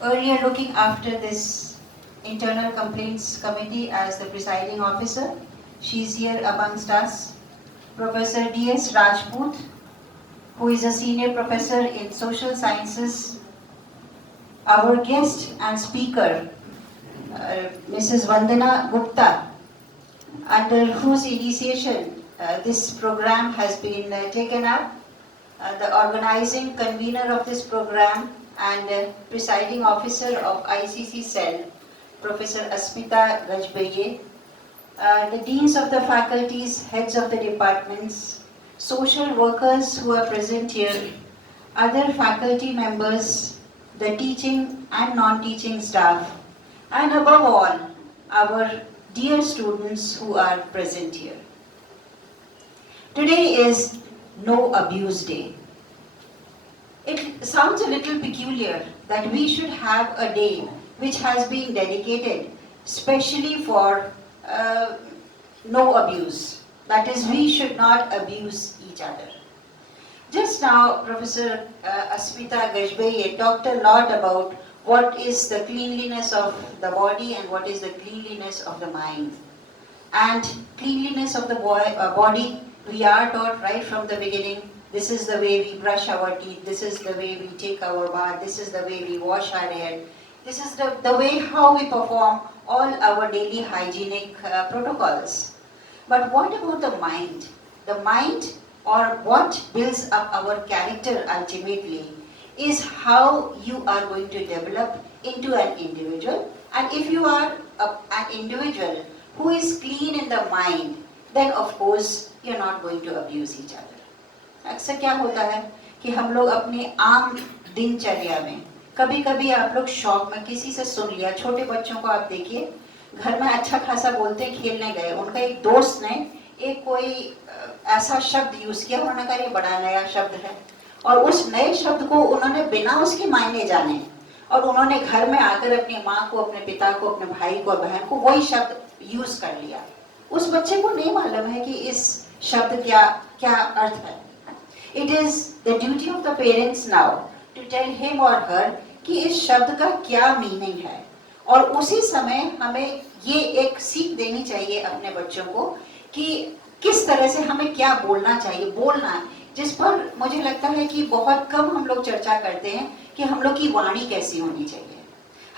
Earlier looking after this internal complaints committee as the presiding officer. She's here amongst us. Professor D.S. Rajput, who is a senior professor in social sciences. Our guest and speaker, Mrs. Vandana Gupta, under whose initiation this program has been taken up. The organizing convener of this program and presiding officer of ICC Cell, Professor Asmita Gajbaiye, the deans of the faculties, heads of the departments, social workers who are present here, other faculty members, the teaching and non-teaching staff, and above all, our dear students who are present here. Today is No Abuse Day. It sounds a little peculiar that we should have a day which has been dedicated specially for no abuse. That is, we should not abuse each other. Just now, Professor Asmita Gajbaiye talked a lot about what is the cleanliness of the body and what is the cleanliness of the mind. And cleanliness of the body, we are taught right from the beginning. This is the way we brush our teeth, this is the way we take our bath, this is the way we wash our hair. This is the way how we perform all our daily hygienic protocols. But what about the mind? The mind, or what builds up our character ultimately, is how you are going to develop into an individual. And if you are an individual who is clean in the mind, then of course you're not going to abuse each other. अक्सर क्या होता है कि हम लोग अपने आम दिनचर्या में कभी कभी आप लोग शौक में किसी से सुन लिया, छोटे बच्चों को आप देखिए घर में अच्छा खासा बोलते हैं, खेलने गए, उनका एक दोस्त ने एक कोई ऐसा शब्द यूज किया, उन्होंने कहा ये बड़ा नया शब्द है, और उस नए शब्द को उन्होंने बिना उसके मायने जाने और उन्होंने घर में आकर अपनी माँ को, अपने पिता को, अपने भाई को और बहन को वही शब्द यूज कर लिया. उस बच्चे को नहीं मालूम है कि इस शब्द क्या अर्थ है. It is the duty of the parents now to tell him or her कि इस शब्द का क्या मीनिंग है, और उसी समय हमें ये एक सीख देनी चाहिए अपने बच्चों को कि किस तरह से हमें क्या बोलना चाहिए. बोलना, जिस पर मुझे लगता है कि बहुत कम हम लोग चर्चा करते हैं कि हम लोग की वाणी कैसी होनी चाहिए,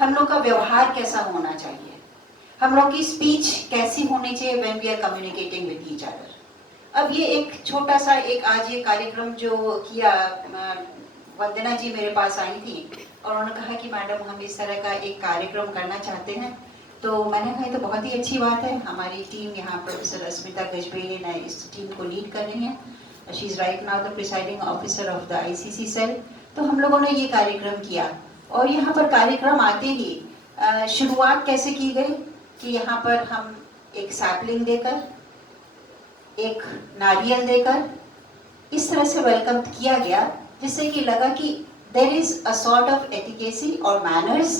हम लोग का व्यवहार कैसा होना चाहिए, हम लोग की स्पीच कैसी होनी चाहिए when we are communicating with each other. अब ये एक छोटा सा आज ये कार्यक्रम जो किया, वंदना जी मेरे पास आई थी और उन्होंने कहा कि मैडम हम इस तरह का एक कार्यक्रम करना चाहते हैं. तो मैंने कहा तो बहुत ही अच्छी बात है. हमारी टीम यहाँ प्रोफेसर अस्मिता गजबैये ने इस टीम को लीड कर रही है. She is right now the presiding officer of the ICC cell. तो हम लोगों ने ये कार्यक्रम किया और यहाँ पर कार्यक्रम आते ही शुरुआत कैसे की गई कि यहाँ पर हम एक सैपलिंग देकर, एक नारियल देकर इस तरह से वेलकम किया गया, जिससे कि लगा कि there is a sort of etiquette और manners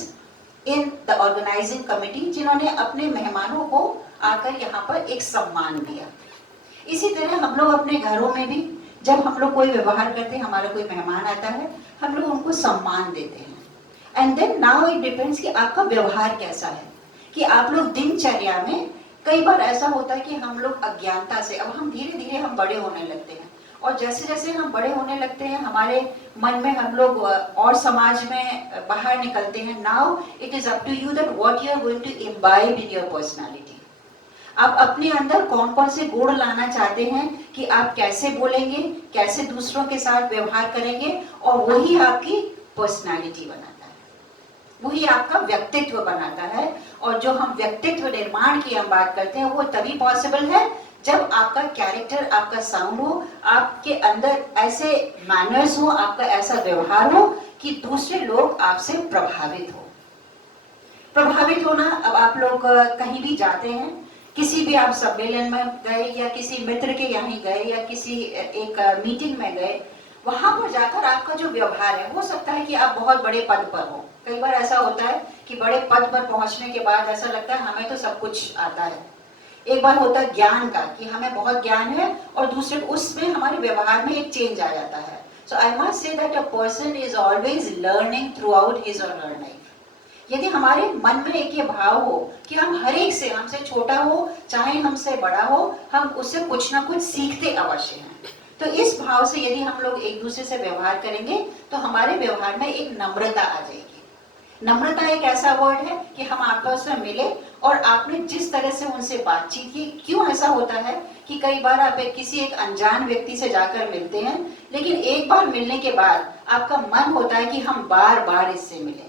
in the organising committee, जिन्होंने अपने मेहमानों को आकर यहाँ पर एक सम्मान दिया. इसी तरह हम लोग अपने घरों में भी जब हम लोग कोई व्यवहार करते हैं, हमारा कोई मेहमान आता है, हम लोग उनको सम्मान देते हैं. And then now it depends कि आपका व्यवहार कैसा है, कि आप लोग दिनचर्या में, कई बार ऐसा होता है कि हम लोग अज्ञानता से, अब हम धीरे धीरे हम बड़े होने लगते हैं, और जैसे जैसे हम बड़े होने लगते हैं हमारे मन में हम लोग और समाज में बाहर निकलते हैं. Now it is up to you that what you are going to imbibe in your personality. आप अपने अंदर कौन कौन से गुण लाना चाहते हैं, कि आप कैसे बोलेंगे, कैसे दूसरों के साथ व्यवहार करेंगे, और वही आपकी पर्सनालिटी बनाता है, वही आपका व्यक्तित्व बनाता है. और जो हम व्यक्तित्व निर्माण की हम बात करते हैं वो तभी पॉसिबल है जब आपका कैरेक्टर, आपका साउंड हो, आपके अंदर ऐसे मैनर्स हो, आपका ऐसा व्यवहार हो कि दूसरे लोग आपसे प्रभावित हो. प्रभावित होना, अब आप लोग कहीं भी जाते हैं, किसी भी आप सम्मेलन में गए या किसी मित्र के यहाँ गए या किसी एक मीटिंग में गए, वहां पर जाकर आपका जो व्यवहार है, हो सकता है कि आप बहुत बड़े पद पर हो. कई बार ऐसा होता है कि बड़े पद पर पहुंचने के बाद ऐसा लगता है हमें तो सब कुछ आता है. एक बार होता है ज्ञान का, कि हमें बहुत ज्ञान है, और दूसरे उसमें हमारे व्यवहार में एक चेंज आ जाता है. So I must say that a person is always learning throughout his or her life. यदि हमारे मन में एक ये भाव हो कि हम हर एक से, हमसे छोटा हो चाहे हमसे बड़ा हो, हम उससे कुछ ना कुछ सीखते अवश्य हैं, तो इस भाव से यदि हम लोग एक दूसरे से व्यवहार करेंगे तो हमारे व्यवहार में एक नम्रता आ जाएगी। नम्रता एक ऐसा वर्ड है कि हम आपस में मिले और आपने जिस तरह से उनसे बातचीत की, क्यों ऐसा होता है कि कई बार आप किसी एक अनजान व्यक्ति से जाकर मिलते हैं, लेकिन एक बार मिलने के बाद आपका मन होता है कि हम बार बार इससे मिलें,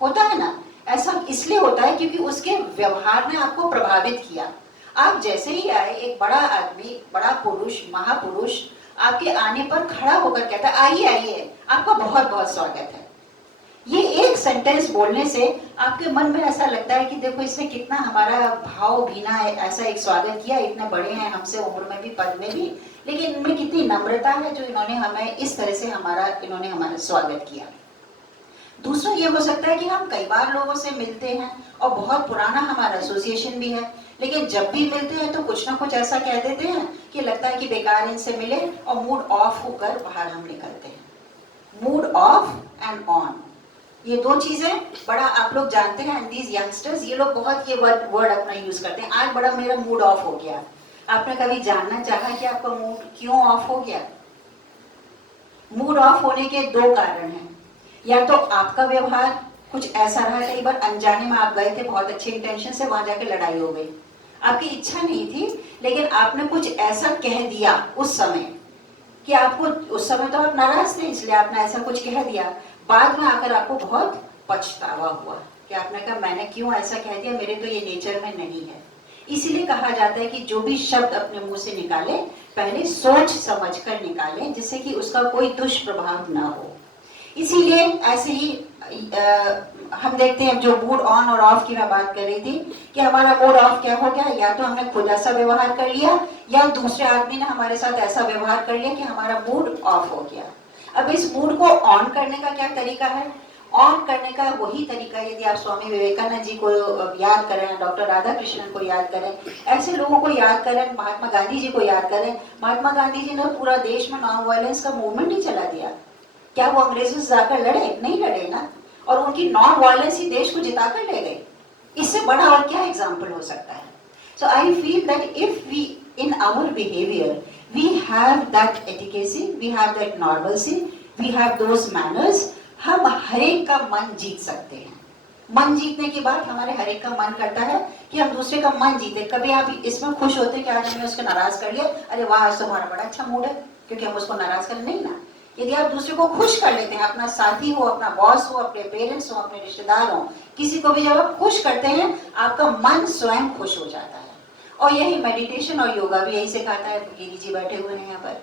होता है ना? ऐसा इसलिए होता है क्योंकि उसके व्यवहार ने आपको प्रभावित किया। आप जैसे ही आए, एक बड़ा आदमी, बड़ा पुरुष, महापुरुष आपके आने पर खड़ा होकर कहता है आइए आइए, आपका बहुत बहुत स्वागत है। ये एक सेंटेंस बोलने से आपके मन में ऐसा लगता है कि देखो इसने कितना हमारा भाव भीना है, ऐसा एक स्वागत किया, इतने बड़े हैं हमसे उम्र में भी, पद में भी, लेकिन इनमें कितनी नम्रता है जो इन्होंने हमें इस तरह से इन्होंने हमारा स्वागत किया। दूसरा ये हो सकता है कि हम कई बार लोगों से मिलते हैं और बहुत पुराना हमारा एसोसिएशन भी है, लेकिन जब भी मिलते हैं तो कुछ ना कुछ ऐसा कह देते हैं कि लगता है कि बेकार इनसे मिले और मूड ऑफ होकर बाहर हम निकलते हैं। मूड ऑफ एंड ऑन, ये दो चीजें बड़ा आप लोग जानते हैं, दीज यंगस्टर्स ये लोग बहुत ये वर्ड अपना यूज करते हैं, आज बड़ा मेरा मूड ऑफ हो गया। आपने कभी जानना चाहा कि आपका मूड क्यों ऑफ हो गया? मूड ऑफ होने के दो कारण हैं, या तो आपका व्यवहार कुछ ऐसा रहा, कई बार अनजाने में आप गए थे बहुत अच्छे इंटेंशन से, वहां जाके लड़ाई हो गई, आपकी इच्छा नहीं थी, लेकिन आपने कुछ ऐसा कह दिया उस समय कि आपको, उस समय तो आप नाराज थे इसलिए आपने ऐसा कुछ कह दिया, बाद में आकर आपको बहुत पछतावा हुआ कि आपने कहा मैंने क्यों ऐसा कह दिया, मेरे तो ये नेचर में नहीं है। इसीलिए कहा जाता है कि जो भी शब्द अपने मुंह से निकाले पहले सोच समझ कर निकाले, जिससे कि उसका कोई दुष्प्रभाव ना हो। इसीलिए ऐसे ही हम देखते हैं, जो मूड ऑन और ऑफ की मैं बात कर रही थी कि हमारा मूड ऑफ क्या हो गया, या तो हमने खुद ऐसा व्यवहार कर लिया या दूसरे आदमी ने हमारे साथ ऐसा व्यवहार कर लिया कि हमारा मूड ऑफ हो गया। अब इस मूड को ऑन करने का क्या तरीका है? ऑन करने का वही तरीका, यदि आप स्वामी विवेकानंद जी को याद करें, डॉक्टर राधा कृष्णन को याद करें, ऐसे लोगों को याद करें, महात्मा गांधी जी को याद करें। महात्मा गांधी जी ने पूरा देश में नॉन वायलेंस का मूवमेंट ही चला दिया। क्या वो अंग्रेजों से जाकर लड़े? नहीं लड़े ना, और उनकी नॉन वायलेंस ही देश को जिताकर ले गई। इससे बड़ा और क्या एग्जाम्पल हो सकता है? So I feel that if we in our behavior we have that etiquette, we have that normalcy, we have those manners, हम हर एक का मन जीत सकते हैं। मन जीतने की बात, हमारे हर एक का मन करता है कि हम दूसरे का मन जीते। कभी आप इसमें खुश होते कि आज हमने उसको नाराज कर लिया, अरे वाह आज तुम्हारा बड़ा अच्छा मूड है क्योंकि हम उसको नाराज कर, नहीं ना। यदि आप दूसरे को खुश कर लेते हैं, अपना साथी हो, अपना बॉस हो, अपने पेरेंट्स हो, अपने रिश्तेदार हो, किसी को भी जब आप खुश करते हैं आपका मन स्वयं खुश हो जाता है। और यही मेडिटेशन और योगा भी यही सिखाता है। गिरी जी बैठे हुए हैं यहाँ पर,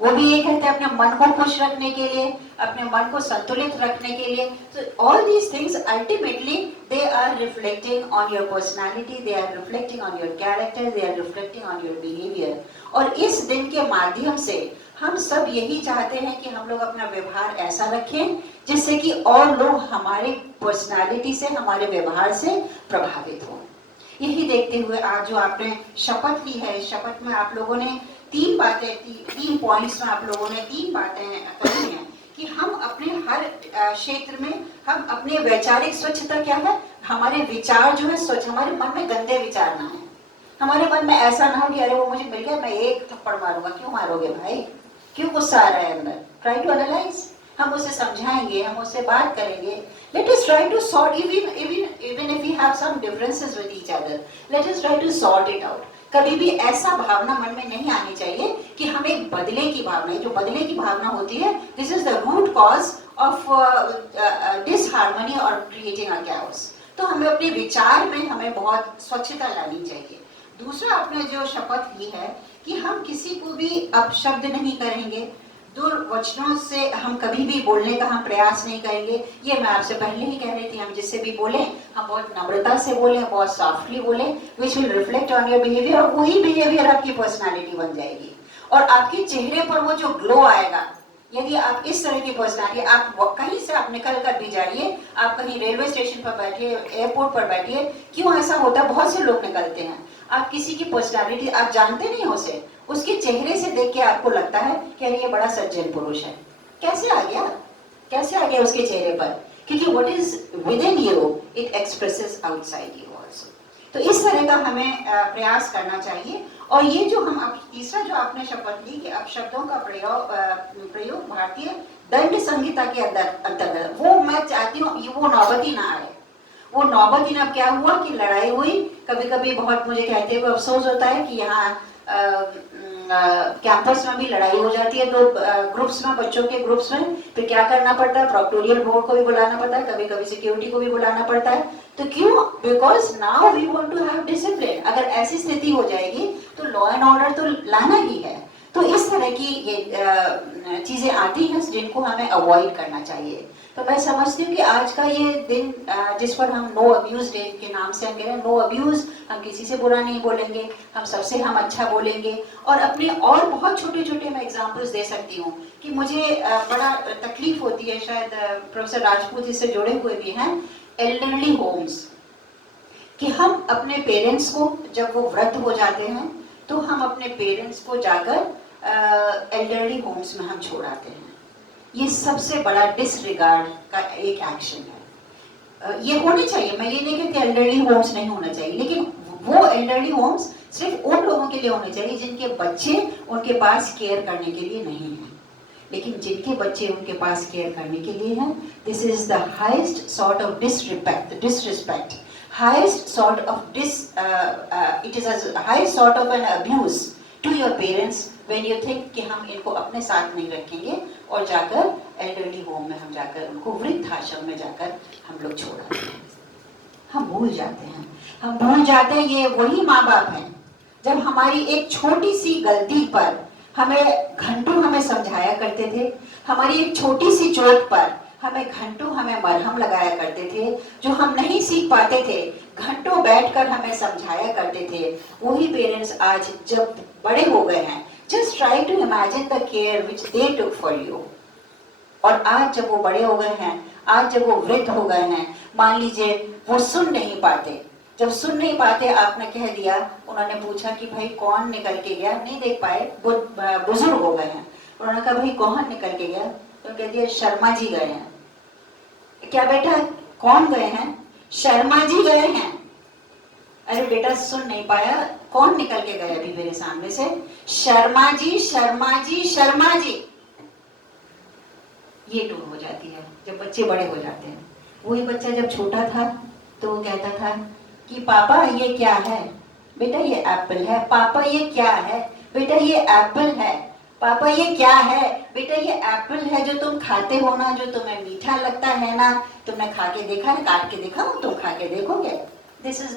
वो भी ये कहते हैं अपने मन को खुश रखने के लिए, अपने मन को संतुलित रखने के लिए। तो all these things ultimately they are reflecting on your personality, they are reflecting on your character, they are reflecting on your behaviour. और इस दिन के माध्यम से हम सब यही चाहते हैं कि हम लोग अपना व्यवहार ऐसा रखें जिससे कि और लोग हमारे पर्सनालिटी से, हमारे व्यवहार से प्रभावित हों। यही देखते हुए आज जो आपने शपथ ली है, शपथ में आप लोगों ने तीन पॉइंट्स में आप लोगों ने तीन बातें कही हैं कि हम अपने हर क्षेत्र में हम अपने वैचारिक स्वच्छता क्या है, हमारे विचार जो है स्वच्छ, हमारे मन में गंदे विचार ना है। हमारे मन में ऐसा ना हो कि अरे वो मुझे मिल गया मैं एक थप्पड़ मारूंगा। क्यों मारोगे भाई, क्यों गुस्सा आ रहा है अंदर? ट्राई टू एनालाइज, हम उसे समझाएंगे, हम उससे बात करेंगे। Let us try to sort, even if we have some differences with each other, let us try to sort it out. कभी भी ऐसा भावना मन में नहीं आनी चाहिए कि हम एक बदले की भावना, जो बदले की भावना होती है, this is the root cause of disharmony or creating a chaos. तो हमें अपने विचार में हमें बहुत स्वच्छता लानी चाहिए। दूसरा, आपने जो शपथ ली है कि हम किसी को भी अपशब्द नहीं करेंगे, दुर्वचनों से हम कभी भी बोलने का हम प्रयास नहीं करेंगे। ये मैं आपसे पहले ही कह रही थी, हम जिससे भी बोलें हम बहुत नम्रता से बोलें, बहुत सॉफ्टली बोलें, which will reflect on your behaviour, और वही बिहेवियर आपकी पर्सनालिटी बन जाएगी। और आपके चेहरे पर वो जो ग्लो आएगा, यदि आप इस तरह की पर्सनालिटी, आप कहीं से आप निकल कर भी जाइए, आप कहीं रेलवे स्टेशन पर बैठिए, एयरपोर्ट पर बैठिए, क्यों ऐसा होता है, बहुत से लोग निकलते हैं, आप किसी की पर्सनालिटी आप जानते नहीं हो उसे, उसके चेहरे से देख के आपको लगता है कि अरे ये बड़ा सज्जन पुरुष है। कैसे आ गया उसके चेहरे पर? क्योंकि what is within you it expresses outside you also. तो इस तरह का हमें प्रयास करना चाहिए। और ये जो हम अब तीसरा जो आपने शपथ ली कि अब शब्दों का प्रयोग भारतीय दंड संहिता के अंतर्गत, वो मैं चाहती हूँ वो नौबत ही ना आए। वो नौबत ही ना, क्या हुआ कि लड़ाई हुई, कभी कभी बहुत मुझे कहते हुए अफसोस होता है कि यहाँ कैंपस में भी लड़ाई हो जाती है, तो ग्रुप्स में, बच्चों के ग्रुप्स में फिर क्या करना पड़ता है, प्रोक्टोरियल बोर्ड को भी बुलाना पड़ता है, कभी कभी सिक्योरिटी को भी बुलाना पड़ता है। तो क्यों? Because now we want to have discipline. अगर ऐसी स्थिति हो जाएगी तो लॉ एंड ऑर्डर तो लाना ही है। तो इस तरह की ये चीजें आती हैं जिनको हमें अवॉइड करना चाहिए। तो मैं समझती हूँ कि आज का ये दिन जिस पर हम नो अब्यूज डे के नाम से हम कह रहे हैं, नो अब्यूज, हम किसी से बुरा नहीं बोलेंगे, हम सबसे हम अच्छा बोलेंगे। और अपने और बहुत छोटे छोटे मैं एग्जांपल्स दे सकती हूँ कि मुझे बड़ा तकलीफ होती है, शायद प्रोफेसर राजपूत इससे जुड़े हुए भी हैं, एल्डरली होम्स, कि हम अपने पेरेंट्स को जब वो वृद्ध हो जाते हैं तो हम अपने पेरेंट्स को जाकर एल्डरली होम्स में हम छोड़ाते हैं। ये सबसे बड़ा डिसरिगार्ड का एक एक्शन है। ये होने चाहिए, मैं ये नहीं कहती एल्डरली होम्स नहीं होना चाहिए, लेकिन वो एल्डरली होम्स सिर्फ उन लोगों के लिए होने चाहिए जिनके बच्चे उनके पास केयर करने के लिए नहीं है। लेकिन जिनके बच्चे उनके पास केयर करने के लिए हैं, this is the highest sort of disrespect, highest sort of it is a highest sort of an abuse to your parents when you think कि हम इनको अपने साथ नहीं रखेंगे और जाकर एल्डरली होम में हम जाकर उनको वृद्धाश्रम में जाकर हम लोग छोड़ाते हैं। हम भूल जाते हैं ये वही माँ बाप हैं जब हमारी एक छोटी सी गलती पर हमें घंटों हमें समझाया करते थे, हमारी एक छोटी सी चोट पर हमें घंटों हमें मरहम लगाया करते थे, जो हम नहीं सीख पाते थे घंटों बैठकर हमें समझाया करते थे। वही पेरेंट्स आज जब बड़े हो गए हैं, just try to imagine the care which they took for you. और आज जब वो बड़े हो गए हैं, आज जब वो वृद्ध हो गए हैं, मान लीजिए वो सुन नहीं पाते, जब सुन नहीं पाते आपने कह दिया, उन्होंने पूछा कि भाई कौन निकल के गया, नहीं देख पाए, बुजुर्ग हो गए हैं, उन्होंने कहा भाई कौन निकल के गया, तो कह दिया शर्मा जी गए हैं। क्या बेटा कौन गए हैं? शर्मा जी गए हैं। अरे बेटा सुन नहीं पाया, कौन निकल के गए अभी मेरे सामने से? शर्मा जी, शर्मा जी, शर्मा जी। ये टोन हो जाती है जब बच्चे बड़े हो जाते हैं। वही बच्चा जब छोटा था तो वो कहता था कि पापा ये क्या है? बेटा ये एप्पल है। पापा ये क्या है? बेटा ये एप्पल है। पापा ये क्या है? बेटा ये एप्पल है जो तुम खाते हो ना, जो तुम्हें मीठा लगता है ना, तुमने खा के देखा ना, काट के देखा हो, तुम खा के देखोगे। This is